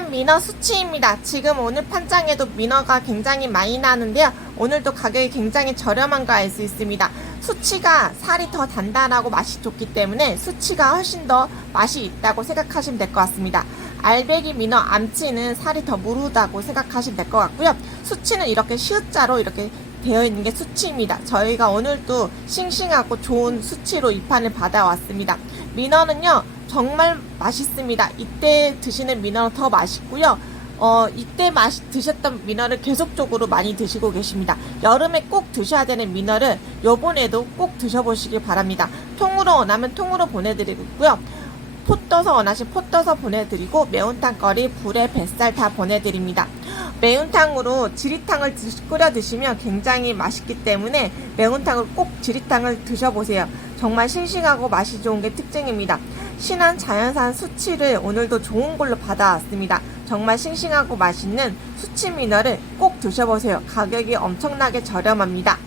민어 수치입니다. 지금 오늘 판장에도 민어가 굉장히 많이 나는데요. 오늘도 가격이 굉장히 저렴한 거 알 수 있습니다. 수치가 살이 더 단단하고 맛이 좋기 때문에 수치가 훨씬 더 맛이 있다고 생각하시면 될 것 같습니다. 알배기 민어 암치는 살이 더 무르다고 생각하시면 될 것 같고요. 수치는 이렇게 시읒자로 이렇게 되어 있는 게 수치입니다. 저희가 오늘도 싱싱하고 좋은 수치로 입판을 받아왔습니다. 민어는요, 정말 맛있습니다. 이때 드시는 민어는 더 맛있고요. 어, 이때 맛 드셨던 민어를 계속적으로 많이 드시고 계십니다. 여름에 꼭 드셔야 되는 민어를 요번에도 꼭 드셔보시길 바랍니다. 통으로 원하면 통으로 보내드리고요. 포 떠서 원하신 포 떠서 보내드리고 매운탕 거리, 불에 뱃살 다 보내드립니다. 매운탕으로 지리탕을 드- 끓여 드시면 굉장히 맛있기 때문에 매운탕을 꼭 지리탕을 드셔보세요. 정말 싱싱하고 맛이 좋은 게 특징입니다. 신한 자연산 수치를 오늘도 좋은 걸로 받아왔습니다. 정말 싱싱하고 맛있는 수치 미너를 꼭 드셔보세요. 가격이 엄청나게 저렴합니다.